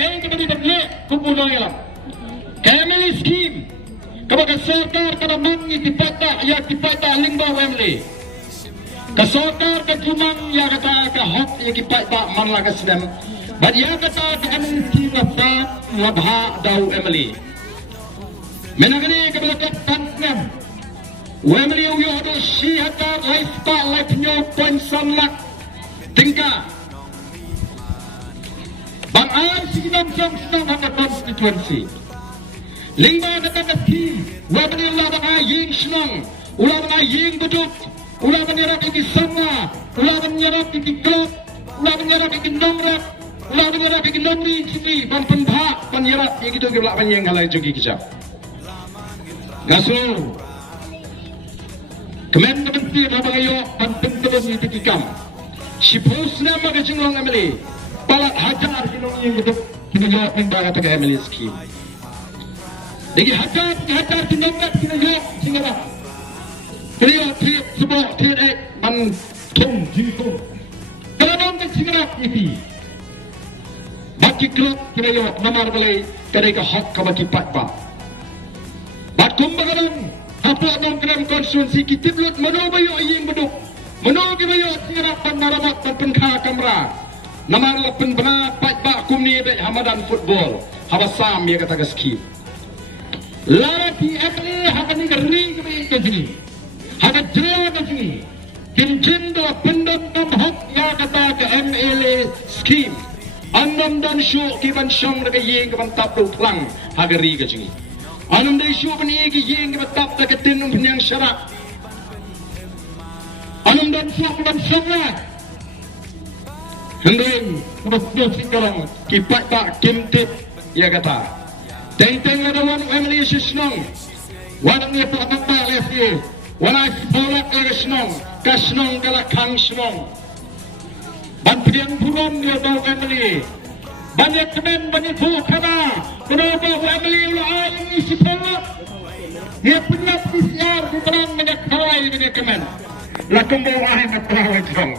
kaya kembali berlek kumpulan ialah family scheme kepada sokar kada mangi tipata ya tipata lingba family kasokar ke cumang ya kata ke hot ya tipata manla ke sedem but ya kata ke family scheme apa labha dau family menagani kepada kapten family uyo ada syihata life nyo point sanlak tingkah bang ayam sikidam senang hanga konstituensi lingba kata ke team wabani ulah bang aying senang ulah bang aying beduk ulah menyerap iki sama ulah menyerap iki klub ulah menyerap iki nomrak ulah menyerap iki nomri sini bang penbhak menyerap iki tu gelak panjang halai jogi kejap gasul kemen kementir abang ayo penting terus itu kikam sipus nama ke jenglong emily palat hajar kinong yang betul kena jawab membaga taga emily scheme lagi hajar kinong kat kena jawab singgara kena tiap sebuah tiap man tung jingkong kena nong ke singgara iti baki klub kena jawab namar balai kena ke hak kabaki patpa bat kumbagadang apa nong kena konstituensi kita belut manobayo yang beduk manogi bayo singgara panaramat penpengkha kamera namar lapen benar patpa kumni be hamadan football habasam ya kata gaski lagi apli hakani kering ke sini hakat jera ke sini kinjin do pendam kam hak ya kata ke MLA scheme andam dan syu kiban syong ke yeng ke tap do plang hagari ke sini anam dai syu pani ke yeng ke tap ke tinum penyang syarat anam dan syu kiban syong hendeng betul sekarang kipat tak kimtip ya kata teng-teng ada wan family sisnong wan ni pa mata lesi wan ai bolak ke snong kasnong kala kang snong ban pian buron dia tau family banyak teman banyak fu kana kenapa family ulah ai si polak dia punya PCR di terang banyak kawai banyak teman la kembo ai nak kawai tong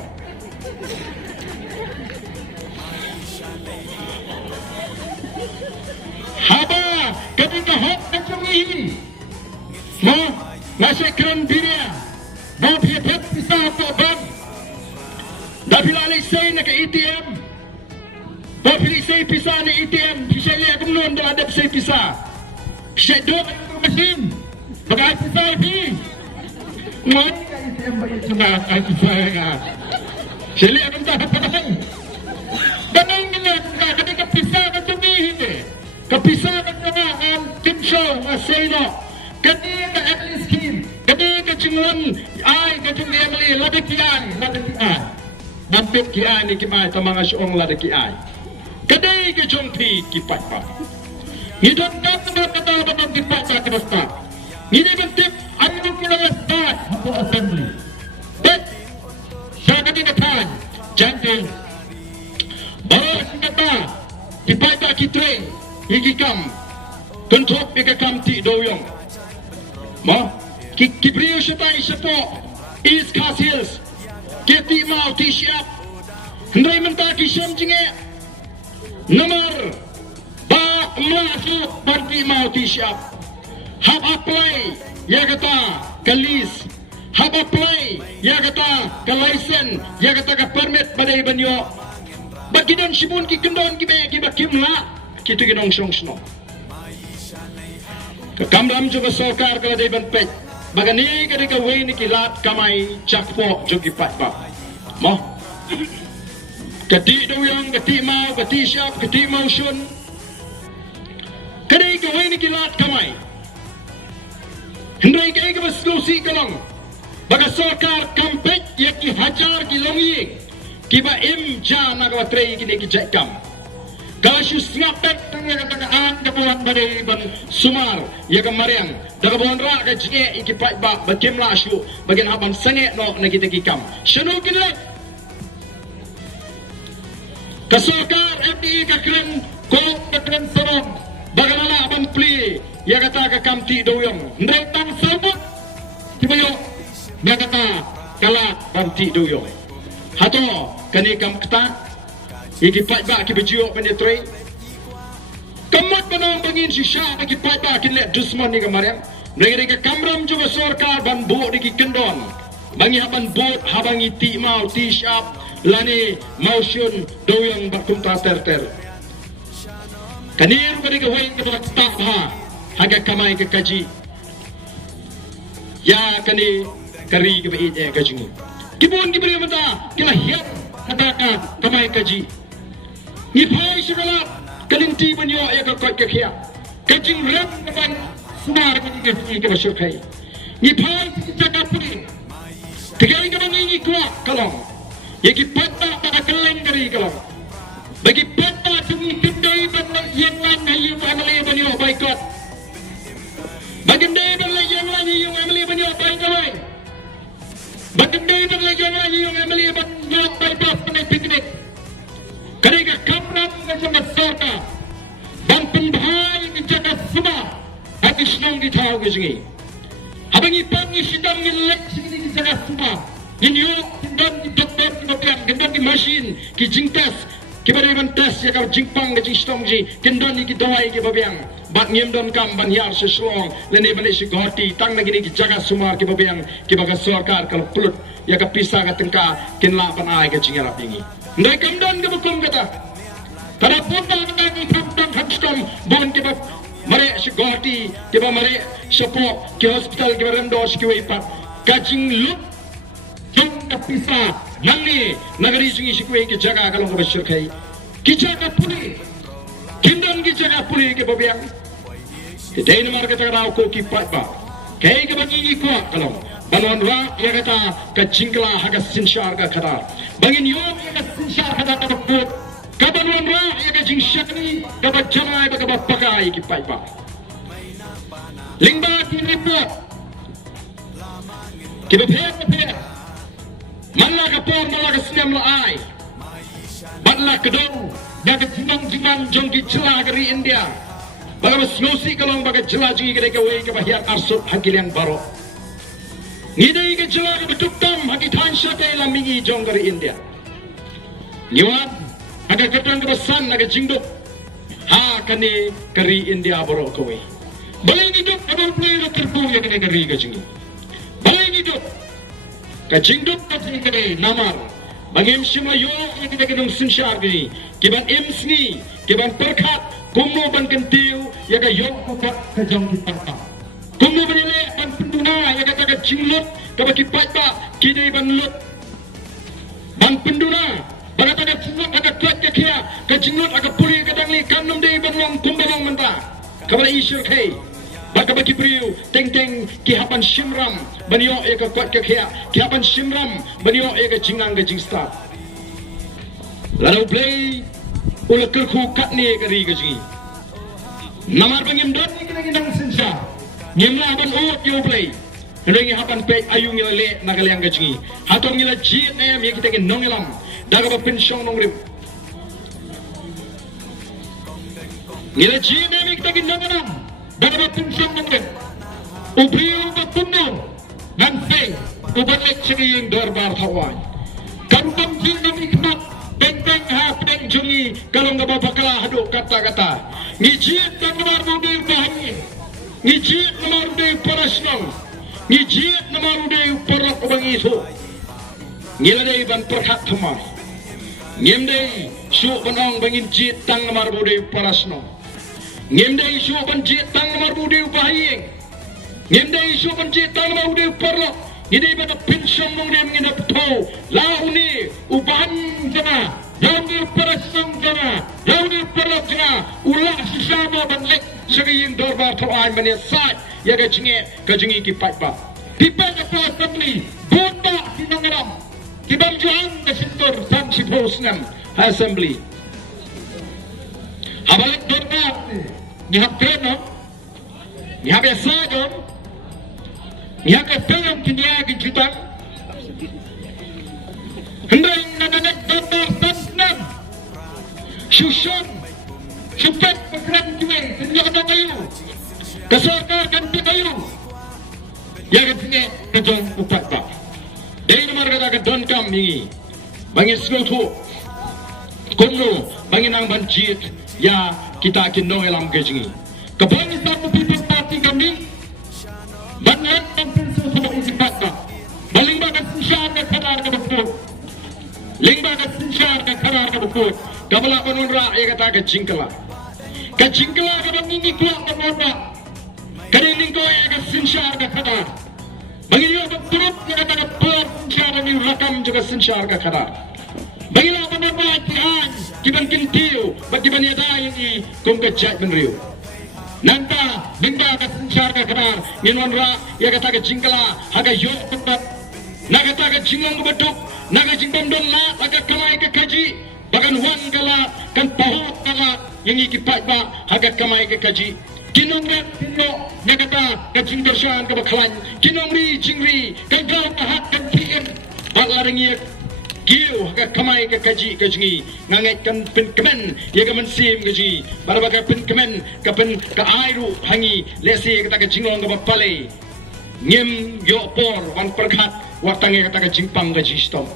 haba ketika hok kecumi masih keren dunia mau pihak pisa apa bang dah bila alisai nak ke ATM dah bila alisai pisa ni ATM bisa lihat kemudian dah ada pisa shait dua mesin bagai pisa ini mana ATM bagi cuma pisa ya saya lihat entah apa dah dengan ini ketika pisa kecumi ini kapisa ketenangan kimsho maseno kadi ka emily scheme kadi ka chingon ay ka chung emily ladakian nampit kian ni kimay tamanga syong ladakian kadi ka chung pi kipat pa hidon ka kata batang kipat sa kasta hindi bentip ano kinawasta ako assembly but sa kadi na tan jantin baro singata kipat ka kitrain higi kam control pika kam ti doyong ma kibriyo sitai sapo is Hills keti mau ti siap hendai menta ki syam jinge nomor ba masuk parti mau ti siap hab apply ya kata kalis hab apply ya kata ka license ya kata ka permit badai banyo bagidan sibun ki kendon ki be ki bakimla kita kena song-song. Kamram juga sokar kalau dia benpek. Bagani ketika wei ni kilat kamai cakpo jogi patpa. Mo. Kati doyang, kati mau, kati siap, kati mau sun. Ketika wei ni kilat kamai. Hendai kaya ke beslusi kalong. Baga sokar kampek yaki hajar ki longi. Kiba jana kawa trei kini ki jakam. Kalau snapek tengah-tengah kebuan badai ban sumar ya kemariang dah kebuan rak ke jinge iki pat ba bakim la syu bagian aban sange no na kita kikam shunu kile kasokar FDI ka kren ko ka kren sorong bagaimana aban pli ya kata ka kamti doyong ndai tang sabut tibayo ya kata kala kamti doyong hato kani kam kata iki pat ba ki bejo penetrate Kamot manong bangin si Syah bagi pata kinlet dusman ni kemarin. Mereka kamram juga sorkar ban buat di kendon. Bangi haban buat habangi ti mau ti syap lani motion doyang bakum ta ter. Kanir mereka wain ke tak ha haga kamai ke kaji. Ya kani kari ke bait kaji. Kibun kibri mata kila hiap hadaka kamai kaji. Ni pai sigala kalinti banyo ya ka kot ke khia. Kajing ram kapan semar ke basyur kai. Ni pai jaga puri. Tiga ka bangi kuat kalong. Yaki pata pada keleng dari kalong. Bagi pata sumi kedai ban yang lan hayu amali banyo baikot. Bagi kedai ban yang lan hayu amali banyo baikot. Bagi kedai ban yang lan hayu amali banyo baikot panai piknik. Kerana kamram sama sorka dan penbhai dijaga semua hati senang ditahu ke sini. Abangi pangi sidang nilek sini dijaga semua. Ini dan di doktor di bagian gendon di mesin ki jingtes ki bariman tes ya kau jingpang ke jingstong ji gendon di dawai ki babiang bat ngiem don kam ban yar seslong lene balik si goti tang lagi ni ki jaga semua ki babiang ki baga sorkar kalau pulut ya ka pisa ka tengka kinla pan ai ke jingarap ini. Ndai gendon ke bukum kata. Pada punta menangi pantang hamstom bon ki bab mare si goti ki ba mare support ki hospital ki barando si ki wipat kajing lup jom ka pisa nangi nagari sungi si kuwe ki jaga kalong ka basyur kai ki jaga puli kindon ki jaga puli ki babiang ki day namar kata rao ko ki pat ba kai ki bangi ko kalong balon ra ya kata ka jingkla haga sinshar ka khada bangin yo ya ka sinshar khada ka bot ka balon ra ya ka jing shakni ka bajana ka ba pakai ki pat ba lingba ki report ki bapet Malah kapor malah kesenam lai, badlah kedong, bagai jimang jongki celah dari India, bagai masyosi kalong bagai celah jongki kedai kawai kebahian arsut hakil yang baru. Ngidai ke celah ke betuk tam haki tansya ke lamingi jong dari India. Nyuat agak ketang kebesan agak jingduk, ha kani kari India baru kawai. Balai hidup abang pelai terbu ya kedai kari ke jingduk. Balai hidup. Kajingduk kajing kedai namar bangim semua yo yang kita kena sinsyar gini kiban ems ni kiban perkat kumu ban kentiu ya ka yo kukat kajong kita kumu benile ban penduna ya kata kajinglut ka bagi patba kidai ban lut ban penduna ban kata kajinglut agak kuat ke kia kajinglut agak puli kadangli kanum dei ban long kumbalong menta kabala isyur kai Baka bagi beriu, teng-teng kihapan simram, banyo eka kuat ke kia, kihapan simram, banyo eka jingang ke jingsta. Lalu play, ula kerku kat ni eka ri ke jingi. Namar bangim dot ni kena gendang sensa, nyemla aban uot yo play. Hendengi hapan pek ayung ngila le nagaliang ke jingi. Hatong ngila jit na yam ya kita ke nongelam, daga ba pensyong nongrip. Ngila jit na yam ya kita ke nongelam. Dapat pensang mungkin, ubriu bertemu dan feng, ubalik segi darbar Hawaii. Karutan jin demi kenap, benteng hapeng jungi, kalau nggak bawa kalah haduk kata-kata. Ngijit dan nomor mudi bahangi, ngijit nomor mudi parasnong, ngijit nomor mudi perok ubang isu. Ngiladai ban perhat thumar, ngimdai syuk benong bangin jit tang nomor mudi parasnong. Ngimda isu banjit tang marbudi upahiyeng. Ngimda isu banjit tang marbudi uparlo. Ini pada pensyong mungkin menginap tau. Launi upahan jana. Launi uparasong jana. Launi uparlok jana. Ulah sesama banlek. Segiying dorbar to'an maniasat. Ya kajingi kipat ba. Pipat apa assembly. Bunda sinangaram. Kibam juang kesintur sanksi posnam assembly. Habalik dorbar. Nihap kena, nihap esa jom, nihap efem kinia kijutan. Hendai nananek dorbar tasnam, syusun, syupet pekeran juwe, senjata kayu, kesorkar ganti kayu. Yang ketiga kejong upat ba. Dari nomor kata kedon kam ini, bangin sekolah tu, kumno bangin ang banjit ya. kita akan nongelam kejengi. Kebangsaan People Party kami banyak mempersu semua isi fakta. Baling bagas sisyar ke kadar ke betul. Ling bagas sisyar ke kadar ke betul. Kabala penunra ia kata ke jingkala. Ke jingkala ke bangini kuat ke monra. Kaniling ko ia ke sisyar ke kadar. Bangini ko turut ia kata ke per sisyar ni rakam juga sisyar ke kadar. Bangila penunra tian kiban kintiu bagi banyada ini kum ke jat menriu. Nanta benda ke sisyar ke kadar. Minonra ia kata ke jingkala haga yok tempat. Nagata ke jingong ke beduk. Naga jingbom don la laga kamai ke kaji. Bagan wan kala kan pahut kala yang ikipat ba haga kamai ke kaji. Kinong ret tino nagata ke jingdershan ke baklan. Kinong ri jingri kan gau kahat kan PM. Baklarang ia giu haga kamai ke kaji ke jingi. Nganget kan pen kemen ia ke mensim ke jingi. Barabaga pen kemen ke pen ke airu hangi lesi kata ke jingong ke bapale. Ngem yopor wan perkat waktange kata ke jingpang ke jistom.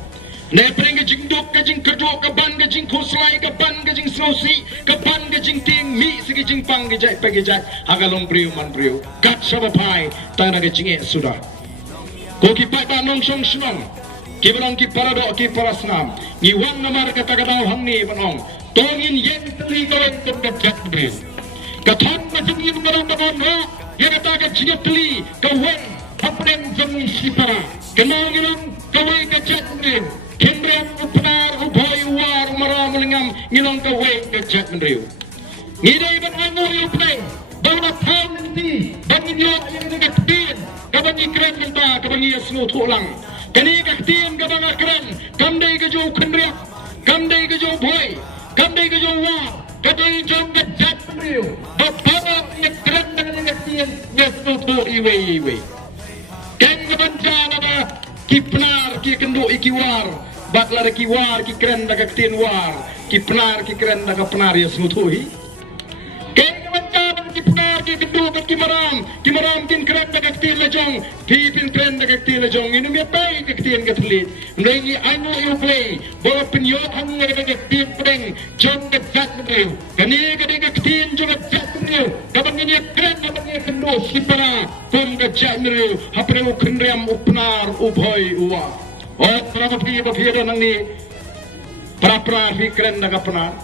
Ne pring ke jingduk ke jing keduk ke ban ke jing khoslai ke ban ke jing slosi ke ban ke jing ting mi sigi jingpang ke jai pagi jai hagalong priu man priu kat sabapai tana ke jinge sudah. Ko ki pai ba nong song snong ki barong ki parado ki parasnam ni wan namar kata ke dau hangni banong tongin yen teli ko en tum ke jat priu. Katham ke jing barong ke bon ro ye kata ke jinge teli ke wen apren jeng sipara kenangilong kawai ke jat priu. Kendrian upenar uboy war umara melengam ngilong kawai ke jat menriu. Ngidai ban angur yuplay bauna tahun nanti bangin yo yang dekat kabangi keren minta kabangi asnu tulang. Kani kaktin kabanga keren kamdai ke jo kendrian kamdai ke jo boy kamdai ke jo war kadai jom ke jat menriu. Bapara yang keren dengan kaktin asnu tu iwe. Keng kebanca nama kipnar ki kenduk ikiwar baklar kiwar ki keren daga ktin war ki penar ki keren daga penar ya snutuhi keng macam ki penar ki kenduk ki maram kin keren daga ktin lejong pin keren daga ktin lejong ini me pai ki ktin gatlit ngai anu you play bawa penyo hang daga ktin preng jong ke jat menriu kani daga ktin jong ke jat menriu kabang ini keren kabang ini kenduk sipara kum ke jat menriu hapreu kendriam upnar ubhoi uwa. Oh, berapa pihak nang ni pra fi keren daga penar.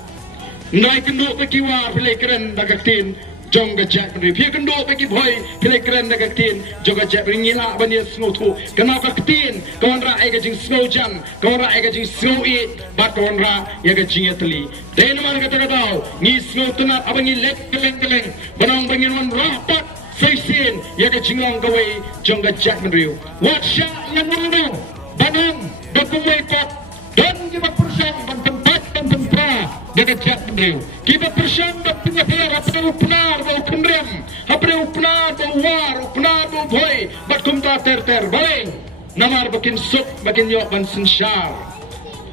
Nai kenduk bagi war pilih keren daga tin jong gajak beri. Pihak kenduk bagi boy pilih keren daga tin jong gajak beri ngila bani snow tu. Kenapa tin kawan ra ai gajing snow jan, kawan ra ai gajing snow e, bat kawan ra ya gajing etli. Dan man kata tau ni snow tenat abang ni lek keleng banang bangin wan rapat seisin ya gajing long kawai jong gajak beri. Watcha yang mundu banang dokumen pot dan kita persen tempat dan tempat dengan jat beliau kita persen dan penyakit apa upenar bau kendrem apa upenar bau war upenar bau boy batkum ta ter balik namar bakin sup bakin yok ban sensyar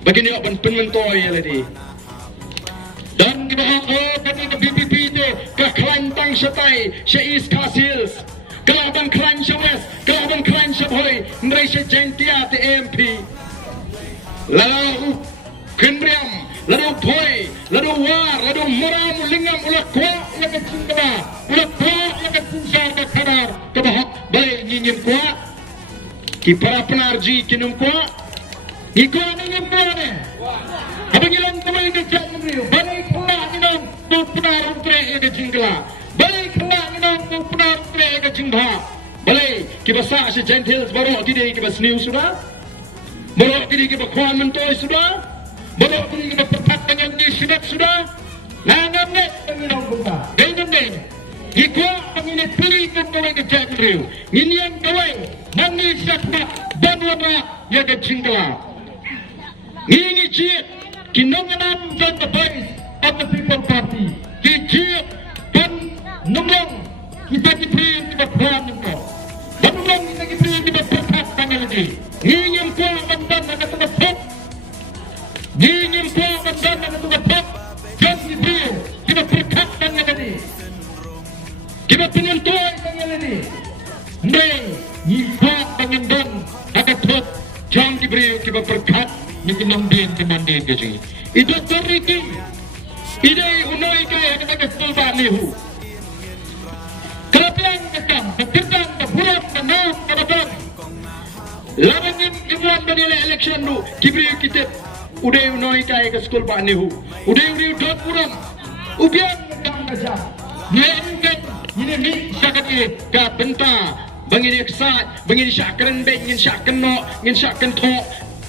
bakin yok ban penmentoy lagi dan kita kami ke BPP je ke Kelantan Setai Syais Kasils Kelaban Klan Syawes, Kelaban Klan Syabhoi, Malaysia Jentia TMP. Lalu Kendriam, lalu Boy, lalu War, lalu Meram, Lingam, ulah kuat yang kecil kena, ulah kuat yang kecil ke kadar, kebahak baik nyingim kuat. Kipara penarji kinum kuat, ikuat nyingim kuat ni. Abang ilang kembali ke jat menriu, balik kuat nyingam, tu penar untrek yang kecil kena. Balik kelak minang penar trek ke jingha. Balik kibasa si gentils baru kini kibas new sudah. Baru kini kibas kuan mentoy sudah. Baru kini kibas perpat dengan ni sidat sudah. Nangam net minang bunga. Dengan ni. Ikwa pengini pilih kembali ke jat menriu. Ini yang kawai mandi sakna dan wana ya ke jingla. Ini jit kinonganam dan the voice of the People Party. Jit Numang kita diberi kita kuat kita. Numang kita diberi kita perkat tangan lagi. Ingin kuat mandan nak kita pop. Ingin kuat mandan nak kita pop. Jangan diberi kita perkat tangan lagi. Kita penyentuh tangan lagi. Neng, kuat tangan dan ada pop. Jangan diberi kita perkat. Ini nombin teman dia jadi. Itu teriki. Idai unai kaya kita nihu. Kelapian ketam, berkedang, berburam, menang, berabang. Larangin imuan banila election du, kibri kita udah unoi kai ke sekolah pak nihu. Udah dot kurang. Ubian ketam aja. Nyengen ini ni sakati ka benta bangini kesat bangini syakran beng ngin syakran no ngin syakran tho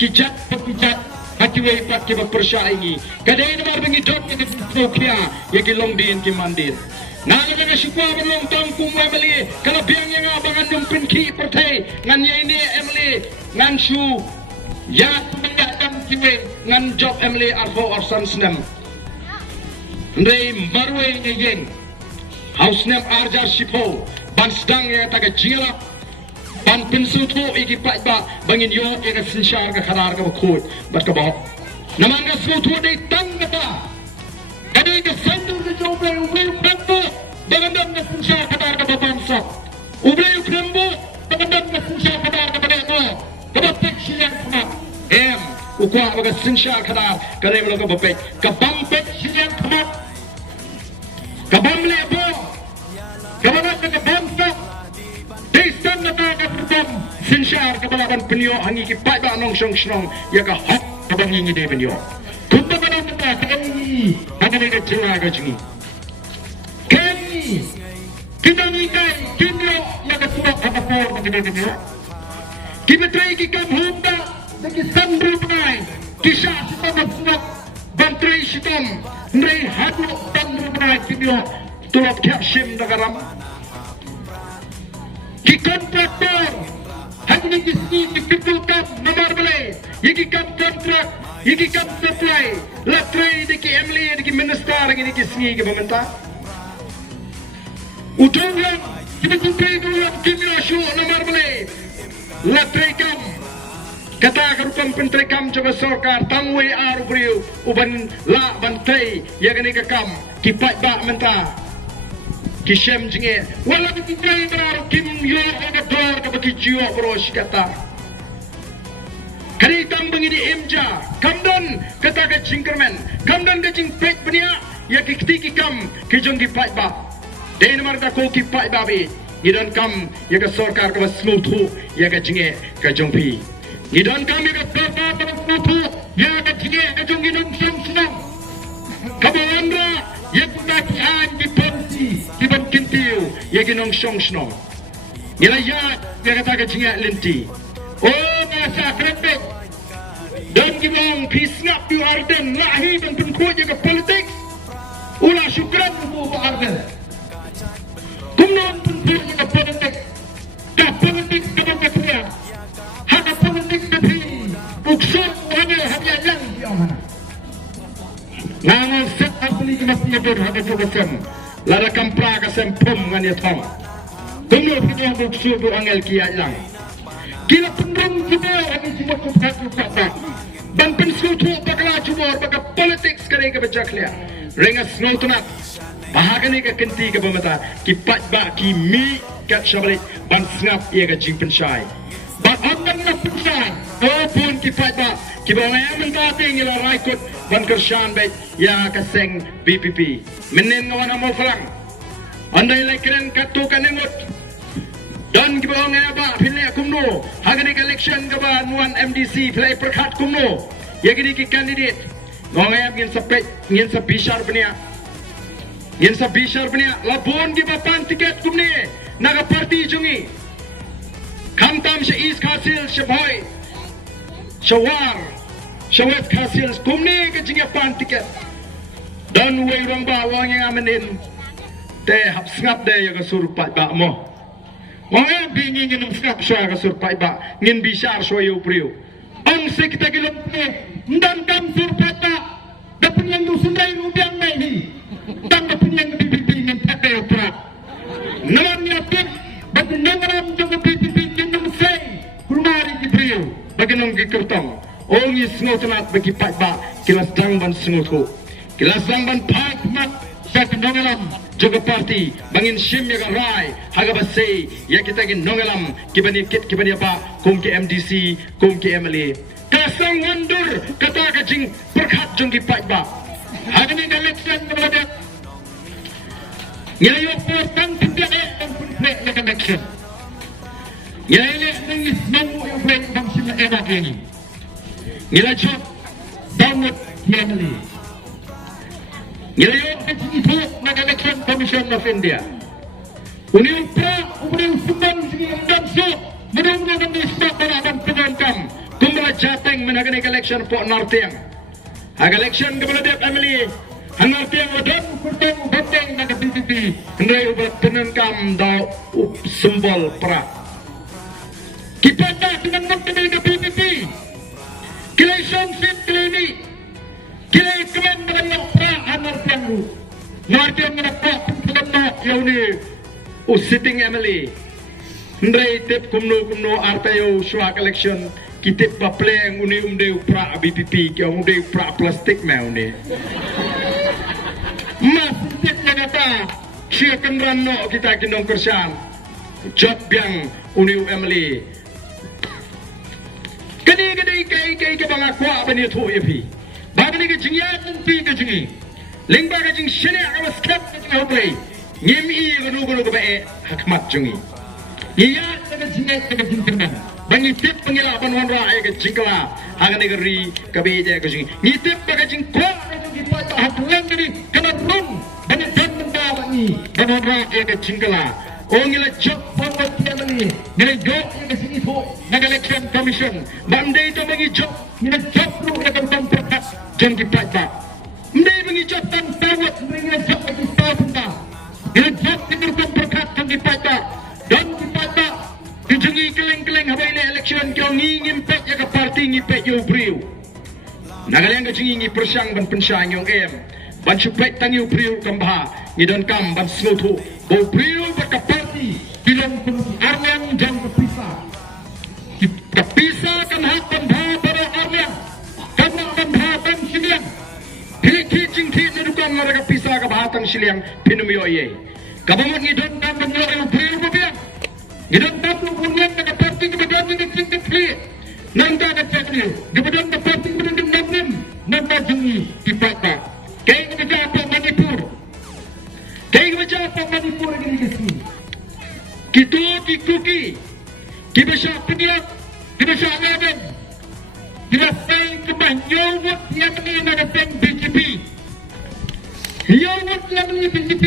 kijat pakijat hati wei pat ki persyai kadai nomor bangi dot ni sokya ye ki long din ki mandin nang ni syukwa belong tangkum emeli kalau biang yang abangan dumpin ki pertai ngan ye ini emeli ngan shu ya mengadam ki wei ngan job emeli arfo orsan snem ndai marwe ni yeng House name Arjar Shipo, ban sedang yang tak jila, ban pinsu tu iki pak ba bangin yo yang sensyar ke karar ke bakut, bat ke bawah. Naman ke semua tu ada tang kata, ada ke sendur ke jauh ublay krembu, dengan ke sensyar karar ke bangsa, ublay krembu, dengan ke sensyar karar ke bangsa, ke bapek silian sama, ukwa ke sensyar karar kerana mereka bapek, ke bapek silian sama, ke bamle bo. Kamu ke bangsa, destan nata ke pertama, sensyar kebalapan penyo hangi ki pai ba nong song song, ya ke hak kebangi ni de penyo. Kunta pada nata kami, hanya ni ke cewa ke jengi. Kami, kita ni kai, kita ya ke suap apa por ke de penyo. Kita try ki kam honda, ki sandru penai, kisah kita bersuap, bantrai sitam, nai hadu sandru penai penyo. Tulap caption nagaram ki kontraktor hanya kisni dipitulkan nomor beli yiki kam kontrak yiki kam supply latrai diki emli diki minister ini kisni ke pemerintah udangan kita jumpai dulu kimia show nomor beli latrai kam kata kerupang penteri kam coba sorkar tangwai aru beriu uban la bantai ya kini kekam kipat bak mentah kisem jinge wala di kai baru kim yo ada dor ke bagi jiwa bros kata kari tam bengi di imja kamdan kata ke jingkermen kamdan ke jing pet benia ya ki tiki kam ki jong ki pai ba den marta ko ki pai ba be idan kam ya ke sarkar ke smuthu ya ke jinge ke jong pi idan kam ya ke sarkar ke smuthu ya ke jinge ke jong inong song senang kabalandra ya kita kian di pensi di kintiu ya ginong song song ila ya kata ke jinga lenti oh masa krepek dan gibong pisngap di Ardent lahi dan pengkuat ke politik ulah syukran untuk Ardent kumnon pengkuat ke politik ke politik ke bangsa hak politik tapi uksur hanya yang mana Nangan set asli kemasnya berhadap kebesan. Lada kampra kasem pom ngani thong. Kumur kita buksu bu angel kiat lang. Kila pendrum kita lagi cuma kupat kupat. Dan pensu tu bakal cuma bakal politik sekarang ke bejak liat. Rengas ngotunat. Bahagani ke kenti ke pemata. Kipat bak ki mi kat syabalik ban sengap ia ke jing pensai. Bak ondan na pensai. Oh pun kipat bak. Kibawaya mentating ila raikut ban kersyan baik ya kaseng VPP. Menen ngawana mo falang. Andai lekren katu kanengut. Dan kibawaya ba pilih kumno. Hagani election kaba nuan MDC pilih perkat kumno. Ya gini ki kandidat. Ngongaya ngin sepet ngin sebisar penia. Ngin sebisar penia. Labon ki papan tiket kumne. Naga parti jungi. Kamtam syais khasil syaboy. Syawar. Syawat hasil kumni ke jingapan tiket dan wei rong ba wang yang amenin teh hap sengap deh yang kesurpat ba mo wang bingi ngin sengap syah kesurpat ba ngin bisar soyo priu ang sekita kilom ndan kam surpat ba dapat yang dusundai rubiang ni dan dapat yang bibing ngin pakai pra naman niya pin bagi nangaram jong bibing ngin say kulmari ki priu bagi nong gikertong Ongi sengotunat bagi patba kilas dangban sengotu. Kilas dangban patmat sa nongelam juga parti bangin sim ya rai haga basay ya kita gin nongelam kibani kit kibani apa kum ki MDC kum ki MLA. Kasang wandur kata kajing perkhat jong ki patba. Haga ni election kepada Ngayon po, tang pindiya ang pindiya na connection. Ngayon, nangis mo yung friend ng sila enak ini. Ngayon, chok, downward family. Ngayon, ito na Election Commission of India. Uniyung PRAH, uniyung suman, yung danso, menunggu ng isma para ang penangkam. Kumala jateng menaganik election po Nortiang. Ang election kepada dia family, ang Nortiang wadan kurtang bateng na BPP. Hindi ubat penangkam daw simbol PRAH. Kita dah dengan menteri ke BPP. Kilai songsit kilai kilai kemen dengan PRAH ang Nortiang. Nortiang mendapat penangkam yang ni sitting Emily. Ndray tip kumno artayo swak election kitip pa pleng uni umde PRAH BPP kaya umde PRAH plastik me uni. Mas tip na kata siya kenrano kita kinong kersan job yang uni Emily. Kani kai bang akwa bani tu yapi. Bagani ke jingya nanti ke jingi. Lingba ke jing shene awas kat ke jing hobai. Ngemi gunu ke bae hakmat jungi. Iya dengan sinai dengan jintenan. Bangitip pengilapan wanra ay ke jingkala. Hagan negeri kabeja ke jingi. Ngitip baga jingkwa dengan dipata hatuan dari kena rung. Banitan mendawa ni. Wanra ay ke jingkala. O ngila jok pawat tiyan ni. Ngila jok ay ke sini po. Nag election commission. Banday ito mangi jok. Ngila jok lu ay ke tamperkat. Jang dipata. Mday mangi jok tan tawat. Ngila jok ay ke tawat. Ngila jok ay ke tamperkat. Jang dipata. Dan dipata dijungi keleng-keleng habai le election kau ngingin pek ya ke parti ngipek yo briu. Nagalang ke jungi ngi persang ban pensang yung em. Ban supek tang yo briu kambha ngidon kam ban smotu. Bo briu ba ke parti bilang Arnang jang ke pisa. Ke pisa kan hak kambha para Arnang. Kan kambha tang siliang. Piliki jingti nedukan ngara ke pisa ke bahatang siliang pinumyo ye. Kabamot ngidon kam ban yo briu ba biang. Gidon tapu bunyan na parti kemudian dengan singkat kli. Nangga na cakli. Kemudian na parti kemudian dengan nambajungi dipata. Kaya kemudian apa Manipur. Kaya kemudian apa Manipur ini kesini. Kita dikuki. Kita siap peniak. Kita siap lawan. Kita sayang kembang nyawut yang ini nagasang BPP. Nyawut yang ini BPP.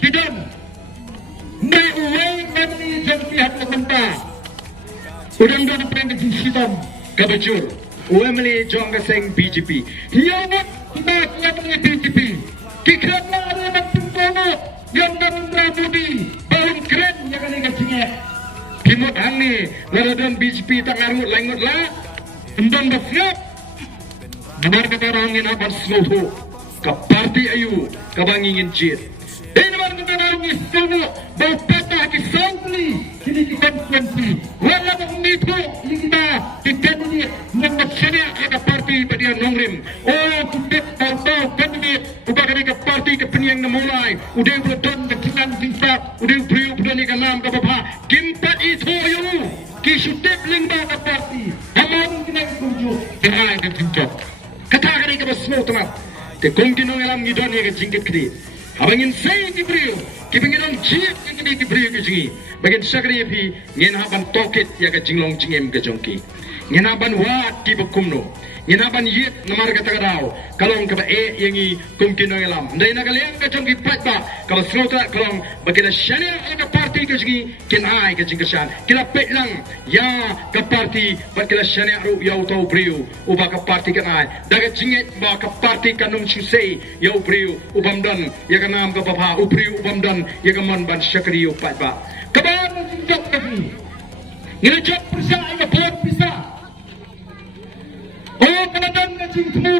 Gidon. May uwang nani jang pihak na kanta. Udang doon ang di sitam kabajur. Uwang mali jang kaseng BPP. Hiyawat kita kaya mga BPP. Kikrat na rin ang pintolo. Yang Narendra Modi. Bawang kren niya kanina singa. Kimot hangi. Laradon BPP tak ngarmut langot la. Undang basiap. Namar-namarangin abad snoto. Kaparti ayu. Kabangingin jit. Naman kita nangis semua bahawa patah ke sampli kini kita konsensi wala bang nito kita ini mengaksanya ke parti pada nongrim kita tahu kandidate ubaga ke parti ke penyang namulai udah berdon ke kinan tingkat udah beriu berdon ke nam ke bapa kimpat itu ayu kisutip lingba ke parti hamam kena kurju kena ke tingkat kata ke semua teman ke kongkinong alam ngidon ke jingkit kiri abangin say kibriyo kipinginong jip kini kibriyo kijingi bagin sakri pi ngenaban toket ya ka jinglong jingem ka jongki ngenaban wat ki bakumno ngenaban yit namar ka tagadaw kalong ka ba yangi kumkino elam ndai nagaliang ka jongki patba kalau slota kalong bagina shania ka party ka jingi kinai ka jingkasan kila petlang ya ka party bagila shania ru ya uto briyo uba ka party kanai daga jinget ba ka party kanung chusei ya briyo ubamdan ya kanam ka bapa ubriyo ubamdan ya kamon ban shakriyo patba kaban jingjak kami ngirajak persa ya por pisa oh kanadan ka jing temu